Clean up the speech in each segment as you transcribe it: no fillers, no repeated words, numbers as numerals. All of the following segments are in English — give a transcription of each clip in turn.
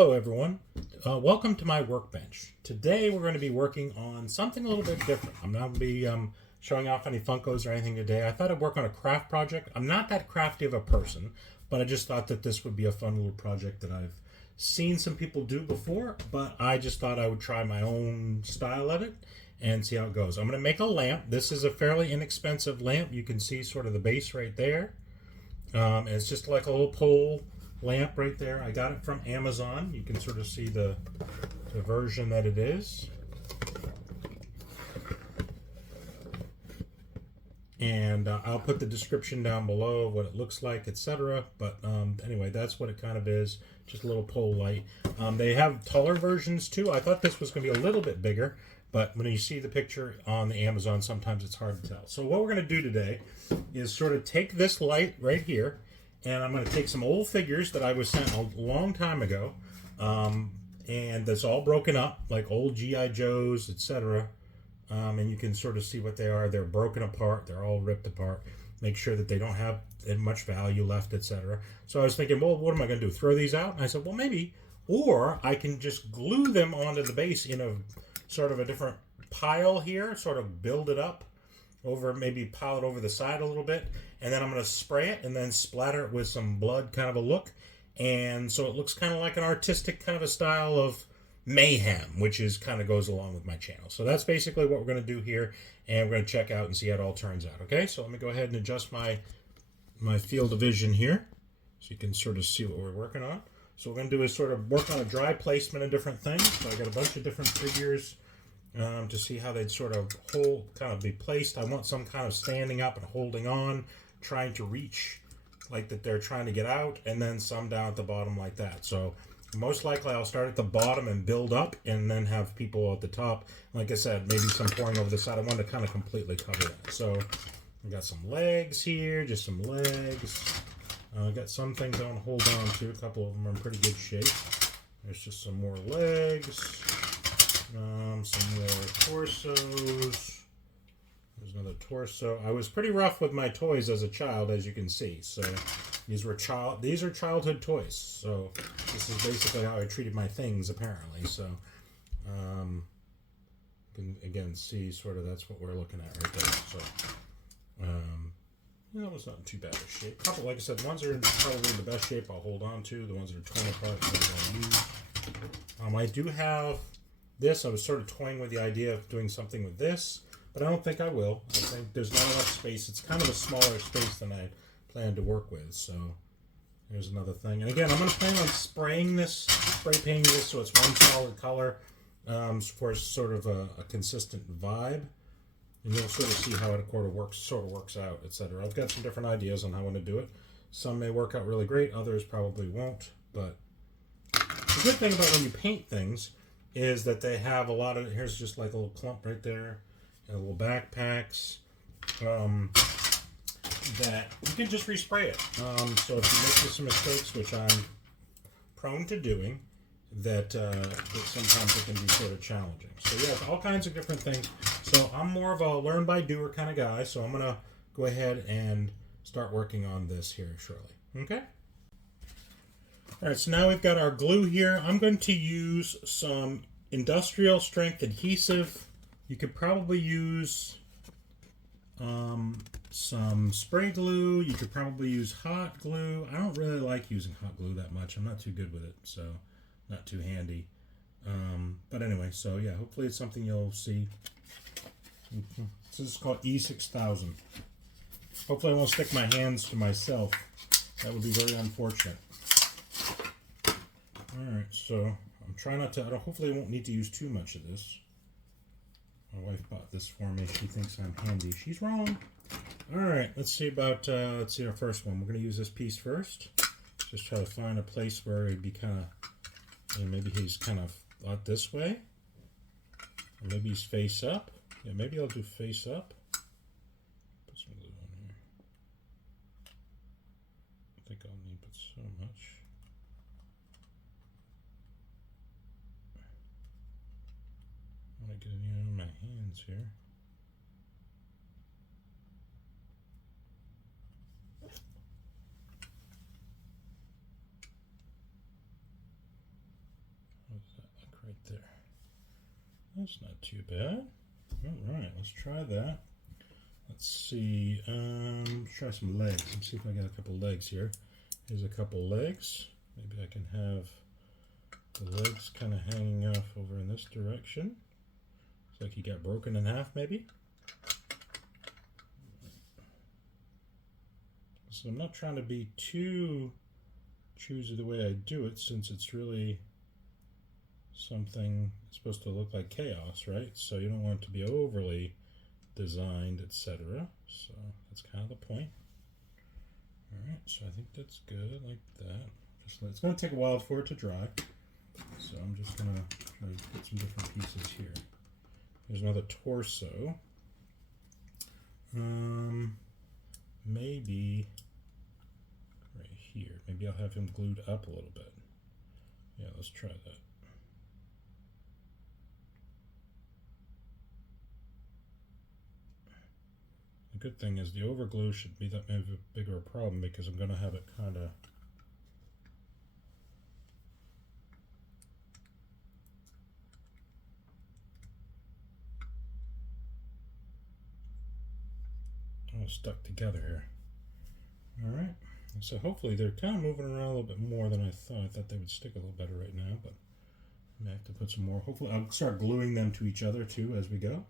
Hello everyone, welcome to my workbench. Today we're going to be working on something a little bit different. I'm not going to be showing off any Funkos or anything today. I thought I'd work on a craft project. I'm not that crafty of a person, but I just thought that this would be a fun little project that I've seen some people do before, but I just thought I would try my own style of it and see how it goes. I'm going to make a lamp. This is a fairly inexpensive lamp. You can see sort of the base right there. And it's just like a little pole lamp right there. I got it from Amazon. You can sort of see the version that it is. And I'll put the description down below of what it looks like, etc. But anyway, that's what it kind of is. Just a little pole light. They have taller versions too. I thought this was going to be a little bit bigger, but when you see the picture on the Amazon, sometimes it's hard to tell. So what we're going to do today is sort of take this light right here, and I'm going to take some old figures that I was sent a long time ago, and that's all broken up, like old G.I. Joes, etc. And you can sort of see what they are. They're broken apart. They're all ripped apart. Make sure that they don't have much value left, etc. So I was thinking, well, what am I going to do? Throw these out? And I said, well, maybe. Or I can just glue them onto the base in a sort of a different pile here, sort of build it up over, maybe pile it over the side a little bit, and then I'm going to spray it and then splatter it with some blood kind of a look, and so it looks kind of like an artistic kind of a style of mayhem, which is kind of goes along with my channel. So that's basically what we're going to do here, and we're going to check out and see how it all turns out. Okay, so let me go ahead and adjust my field of vision here so you can sort of see what we're working on. So what we're going to do is sort of work on a dry placement of different things. So I got a bunch of different figures to see how they'd sort of kind of be placed. I want some kind of standing up and holding on, trying to reach like that they're trying to get out, and then some down at the bottom like that. So most likely I'll start at the bottom and build up and then have people at the top. Like I said, maybe some pouring over the side. I want to kind of completely cover that. So I got some legs here, just some legs. I got some things I want to hold on to. A couple of them are in pretty good shape. There's just some more legs. Some more torsos. There's another torso. I was pretty rough with my toys as a child, as you can see. So these are childhood toys. So this is basically how I treated my things, apparently. So you can again see sort of that's what we're looking at right there. So that was not in too bad of shape. Couple, like I said, the ones that are probably in the best shape I'll hold on to. The ones that are torn apart, I'll use. I do have this. I was sort of toying with the idea of doing something with this, but I don't think I will. I think there's not enough space. It's kind of a smaller space than I planned to work with. So here's another thing. And again, I'm going to plan on spray painting this so it's one solid color for sort of a consistent vibe. And you'll sort of see how it sort of works out, etc. I've got some different ideas on how I want to do it. Some may work out really great, others probably won't. But the good thing about when you paint things is that they have a lot of, here's just like a little clump right there, and little backpacks that you can just respray it. So if you make some mistakes, which I'm prone to doing, that sometimes it can be sort of challenging. So yeah, all kinds of different things. So I'm more of a learn by doer kind of guy, so I'm going to go ahead and start working on this here shortly. Okay? Alright, so now we've got our glue here. I'm going to use some industrial strength adhesive. You could probably use some spray glue. You could probably use hot glue. I don't really like using hot glue that much. I'm not too good with it, so not too handy. But anyway, so yeah, hopefully it's something you'll see. This is called E6000. Hopefully I won't stick my hands to myself. That would be very unfortunate. Alright, so I'm trying not to, hopefully I won't need to use too much of this. My wife bought this for me. She thinks I'm handy. She's wrong. Alright, let's see our first one. We're going to use this piece first. Just try to find a place where it'd be kind of, maybe he's kind of out this way. Or maybe he's face up. Yeah, maybe I'll do face up. Put some glue on here. I think I'll need but so much. I want to get it in my hands here. That's not too bad. All right, let's try that. Let's see. Let's try some legs. Let's see if I got a couple legs here. Here's a couple legs. Maybe I can have the legs kind of hanging off over in this direction. Looks like he got broken in half, maybe. So I'm not trying to be too choosy the way I do it, since it's really something supposed to look like chaos, right? So you don't want it to be overly designed, etc. So that's kind of the point. Alright, so I think that's good, like that. It's going to take a while for it to dry. So I'm just going to try to get some different pieces here. There's another torso. Maybe right here. Maybe I'll have him glued up a little bit. Yeah, let's try that. The good thing is the overglue should be that maybe a bigger problem, because I'm going to have it kind of all stuck together here. Alright, so hopefully they're kind of moving around a little bit more than I thought. I thought they would stick a little better right now, but I may have to put some more. Hopefully I'll start gluing them to each other too as we go.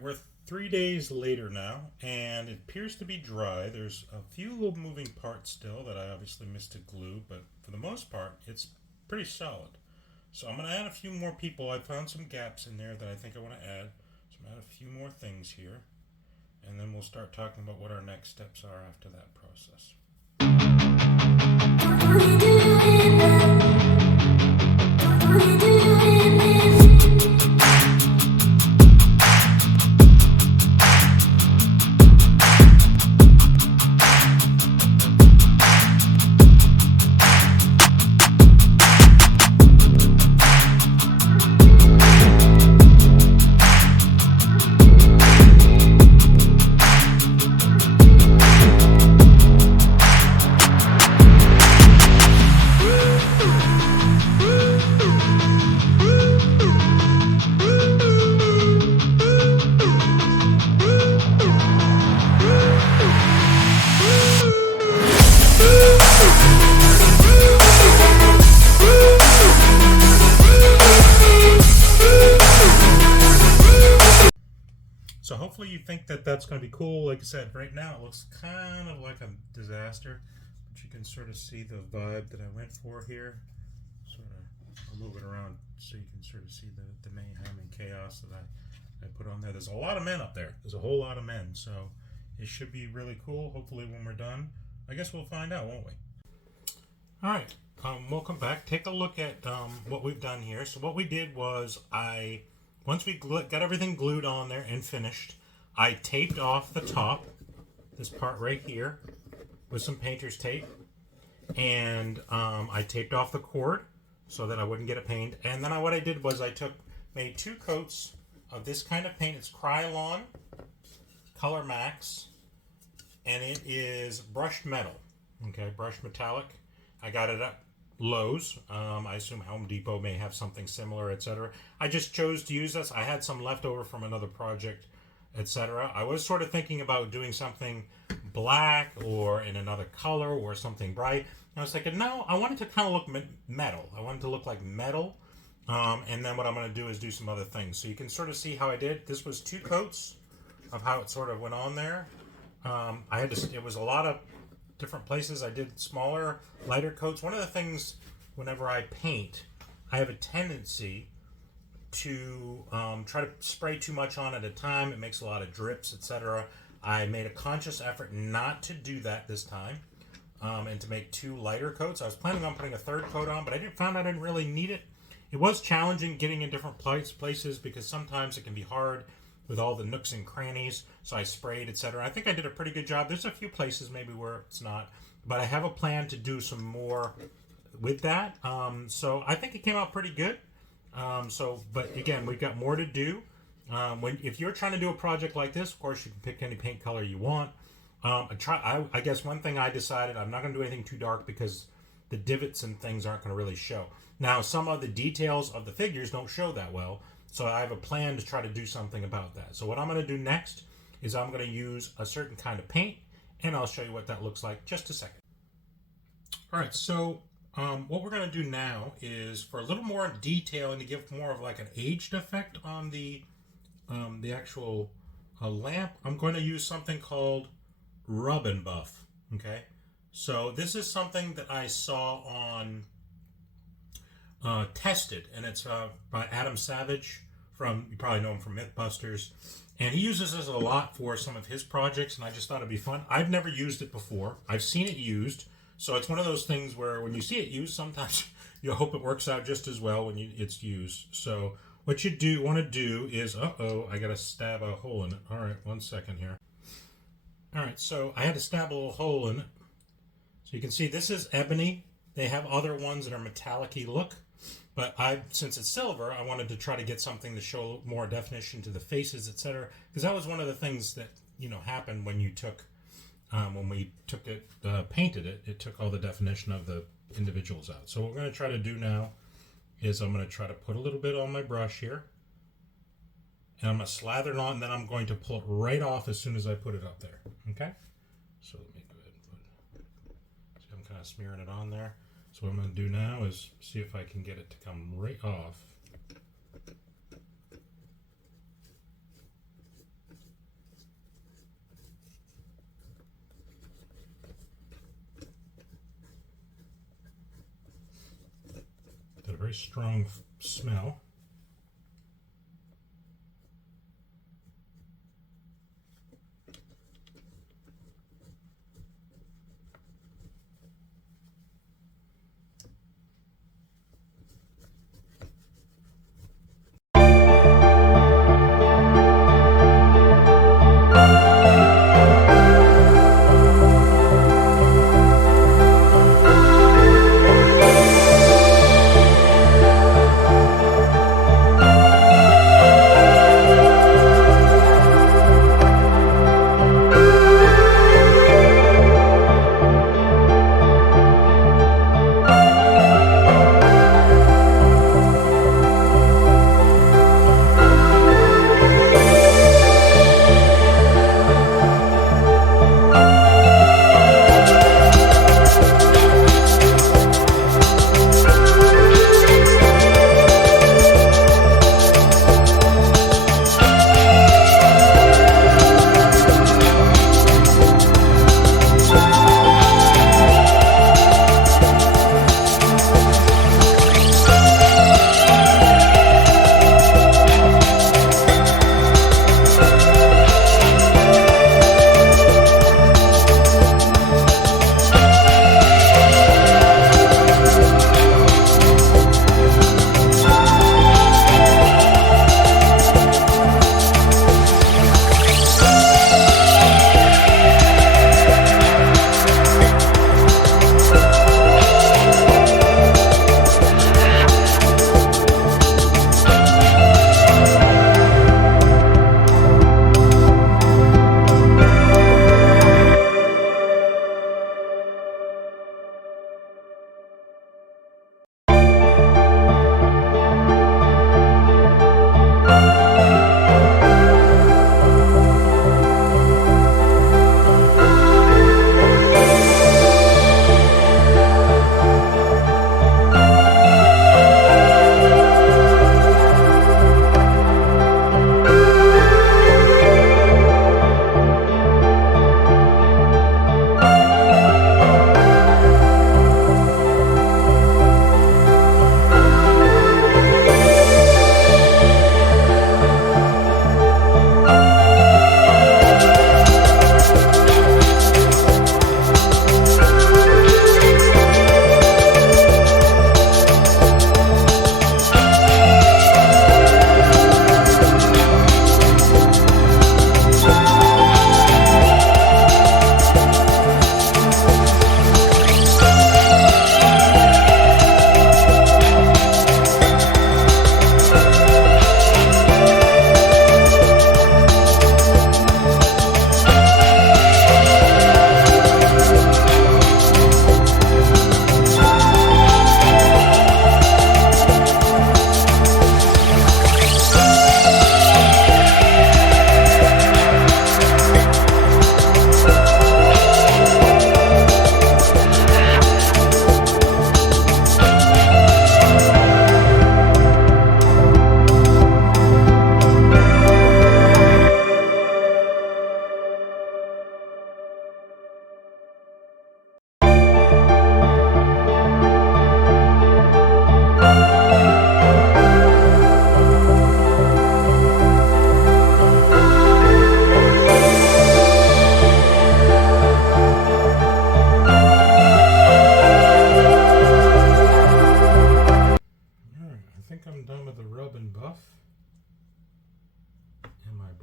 We're 3 days later now, and it appears to be dry. There's a few little moving parts still that I obviously missed to glue, but for the most part, it's pretty solid. So I'm going to add a few more people. I found some gaps in there that I think I want to add. So I'm going to add a few more things here, and then we'll start talking about what our next steps are after that process. So hopefully you think that that's going to be cool. Like I said, right now it looks kind of like a disaster, but you can sort of see the vibe that I went for here. I'll move it around so you can sort of see the mayhem and chaos that I put on there. There's a lot of men up there. There's a whole lot of men, so it should be really cool. Hopefully when we're done, I guess we'll find out, won't we? All right, welcome back. Take a look at what we've done here. So what we did was I once we got everything glued on there and finished, I taped off the top, this part right here, with some painter's tape. And I taped off the cord so that I wouldn't get it painted. And then what I did was I made 2 coats of this kind of paint. It's Krylon Color Max, and it is brushed metal. Okay, brushed metallic. I got it at Lowe's. I assume Home Depot may have something similar, etc. I just chose to use this. I had some left over from another project, etc. I was sort of thinking about doing something black or in another color or something bright. I was thinking, no, I wanted to kind of look metal. I wanted to look like metal. And then what I'm going to do is do some other things. So you can sort of see how I did. This was 2 coats of how it sort of went on there. It was a lot of different places. I did smaller, lighter coats. One of the things, whenever I paint, I have a tendency to try to spray too much on at a time. It makes a lot of drips, etc. I made a conscious effort not to do that this time, and to make 2 lighter coats. I was planning on putting a 3rd coat on, but I found I didn't really need it. It was challenging getting in different places because sometimes it can be hard with all the nooks and crannies. So I sprayed, etc. I think I did a pretty good job. There's a few places maybe where it's not, but I have a plan to do some more with that. So I think it came out pretty good. But again, we've got more to do. If you're trying to do a project like this, of course, you can pick any paint color you want. I guess one thing I decided, I'm not going to do anything too dark because the divots and things aren't going to really show. Now, some of the details of the figures don't show that well, so I have a plan to try to do something about that. So what I'm going to do next is I'm going to use a certain kind of paint, and I'll show you what that looks like just a second. All right, so what we're going to do now is, for a little more detail and to give more of like an aged effect on the actual lamp, I'm going to use something called Rub and Buff. Okay, so this is something that I saw on Tested, and it's by Adam Savage. You probably know him from Mythbusters, and he uses this a lot for some of his projects, and I just thought it'd be fun. I've never used it before. I've seen it used, so it's one of those things where when you see it used, sometimes you hope it works out just as well when it's used. So what you want to do is, I gotta stab a hole in it. All right, 1 second here. All right, so I had to stab a little hole in it. So you can see this is Ebony. They have other ones that are metallic-y look, but since it's silver, I wanted to try to get something to show more definition to the faces, etc. Because that was one of the things that happened when we took it, painted it. It took all the definition of the individuals out. So what we're going to try to do now is I'm going to try to put a little bit on my brush here, and I'm going to slather it on, and then I'm going to pull it right off as soon as I put it up there. Okay? So let me go ahead and see, I'm kind of smearing it on there. So what I'm going to do now is see if I can get it to come right off. Got a very strong smell.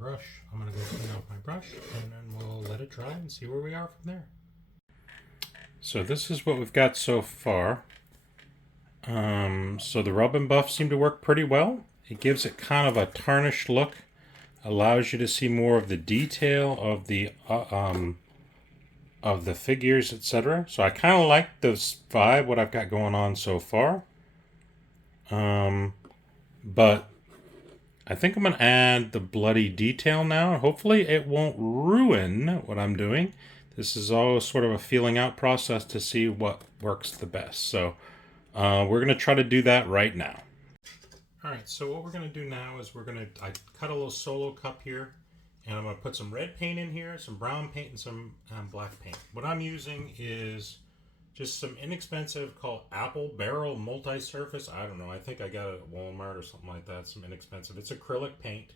brush. I'm going to go clean off my brush, and then we'll let it dry and see where we are from there. So this is what we've got so far. So the rub and buff seem to work pretty well. It gives it kind of a tarnished look. Allows you to see more of the detail of the figures, etc. So I kind of like this vibe, what I've got going on so far. But I think I'm going to add the bloody detail now. Hopefully it won't ruin what I'm doing. This is all sort of a feeling out process to see what works the best. So we're going to try to do that right now. Alright, so what we're going to do now is I cut a little solo cup here, and I'm going to put some red paint in here, some brown paint, and some black paint. What I'm using is just some inexpensive called Apple Barrel Multi-Surface. I don't know, I think I got it at Walmart or something like that, some inexpensive. It's acrylic paint.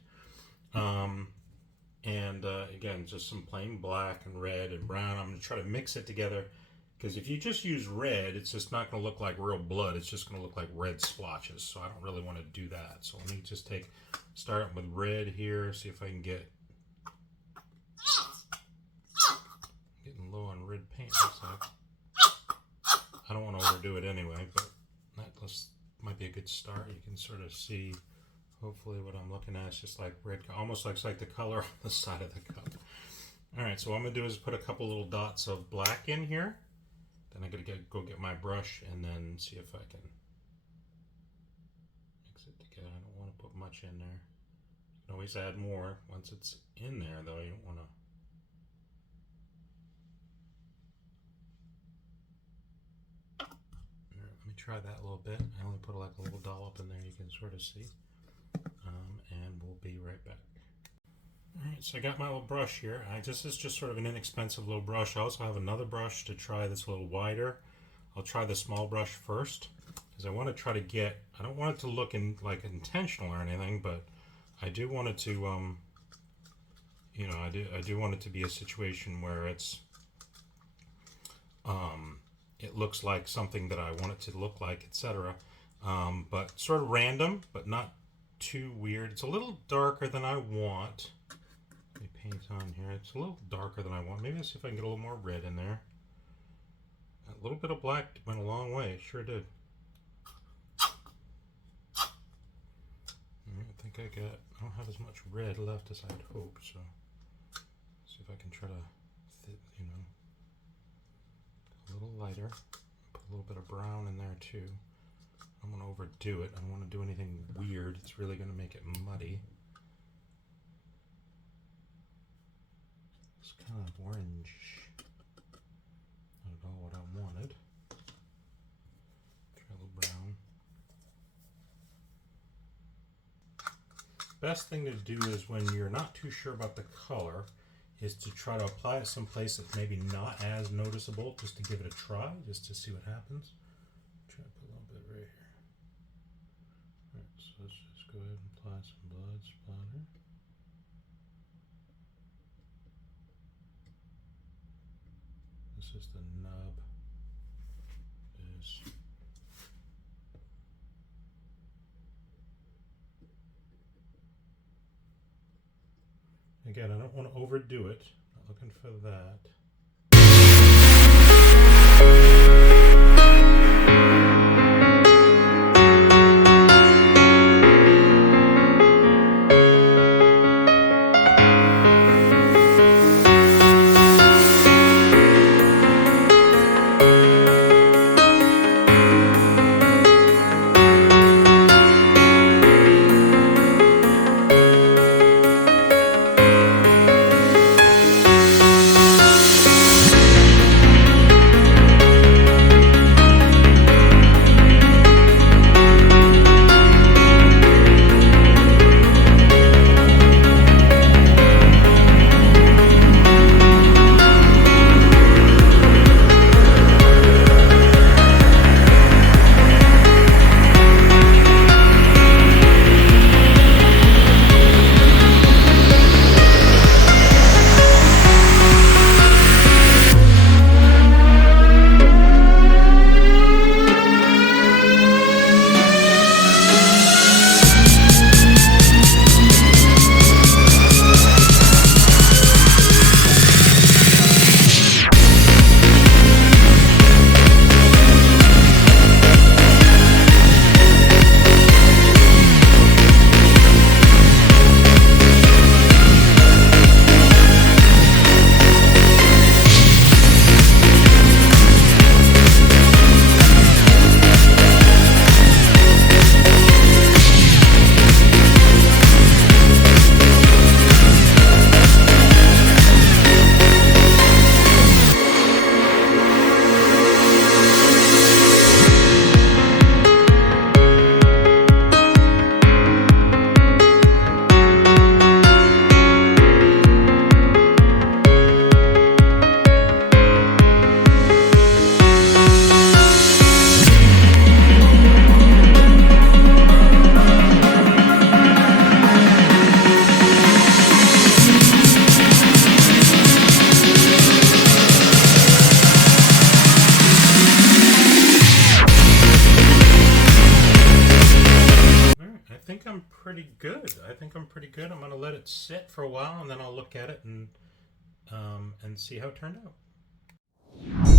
Again, just some plain black and red and brown. I'm going to try to mix it together. Because if you just use red, it's just not going to look like real blood. It's just going to look like red splotches. So I don't really want to do that. So let me just start with red here. See if I can getting low on red paint. Looks like. I don't want to overdo it anyway, but that might be a good start. You can sort of see, hopefully, what I'm looking at is just like red. Almost looks like the color on the side of the cup. All right, so what I'm going to do is put a couple little dots of black in here. Then I'm going to go get my brush and then see if I can mix it together. I don't want to put much in there. You can always add more once it's in there, though. You don't want to. All right, let me try that a little bit. I only put like a little dollop in there, you can sort of see. And we'll be right back. Alright, so I got my little brush here. This is just sort of an inexpensive little brush. I also have another brush to try this a little wider. I'll try the small brush first, because I want to try to get, I don't want it to look like intentional or anything, but I do want it to, I do want it to be a situation where it looks like something that I want it to look like, etc. But sort of random, but not too weird. It's a little darker than I want. Let me paint on here. It's a little darker than I want. Maybe I'll see if I can get a little more red in there. A little bit of black went a long way. Sure did. I think I don't have as much red left as I'd hoped, so see if I can try to a little lighter. Put a little bit of brown in there too. I don't want to overdo it. I don't want to do anything weird. It's really going to make it muddy. It's kind of orange. Not at all what I wanted. Try a little brown. Best thing to do is when you're not too sure about the color is to try to apply it someplace that's maybe not as noticeable, just to give it a try, just to see what happens. Try to put a little bit right here. Alright, so let's just go ahead and apply some blood splatter. This is the nub. Again, I don't want to overdo it. Not looking for that. pretty good. I'm going to let it sit for a while, and then I'll look at it and see how it turned out.